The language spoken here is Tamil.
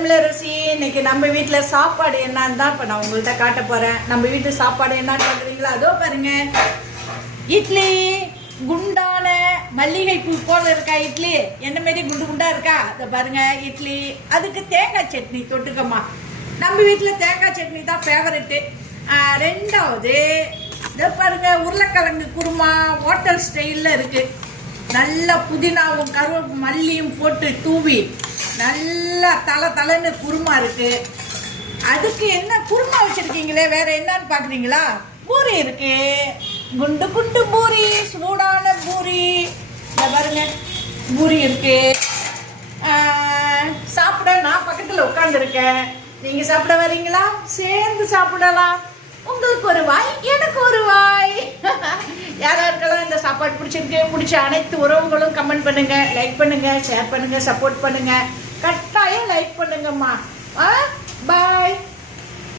தமிழரசி இன்னைக்கு நம்ம வீட்டில் சாப்பாடு என்னன்னு தான் இப்போ நான் உங்கள்கிட்ட காட்ட போகிறேன் நம்ம வீட்டு சாப்பாடு என்னன்னு பார்க்குறீங்களா அதோ பாருங்க. இட்லி குண்டான மல்லிகை பூ போல இருக்கா இட்லி? என்ன மாரி குண்டு குண்டா இருக்கா? அதை பாருங்க இட்லி. அதுக்கு தேங்காய் சட்னி தொட்டுக்கம்மா. நம்ம வீட்டில் தேங்காய் சட்னி தான் ஃபேவரெட்டு ரெண்டாவது இதை பாருங்க உருளைக்கிழங்கு குருமா ஹோட்டல் ஸ்டைலில் இருக்கு. நல்லா புதினாவும் கருவேப்பு மல்லியும் போட்டு தூவி நல்லா தலை தலைன்னு குருமா இருக்கு. அதுக்கு என்ன குருமா வச்சிருக்கீங்களே? வேற என்னன்னு பாக்குறீங்களா? பூரி இருக்கு. குண்டு குண்டு பூரி சூடான பூரி. இந்த பாருங்க பூரி இருக்கு. சாப்பிட நான் பக்கத்துல உட்காந்துருக்கேன் நீங்க சாப்பிட வரீங்களா? சேர்ந்து சாப்பிடலாம். உங்களுக்கு ஒரு வாய் எனக்கு ஒரு வாய். யாரா இந்த சாப்பாடு பிடிச்சிருக்கு? பிடிச்ச அனைத்து உறவுகளும் கமெண்ட் பண்ணுங்க லைக் பண்ணுங்க ஷேர் பண்ணுங்க support typhoon na nga ma. Ha? Bye!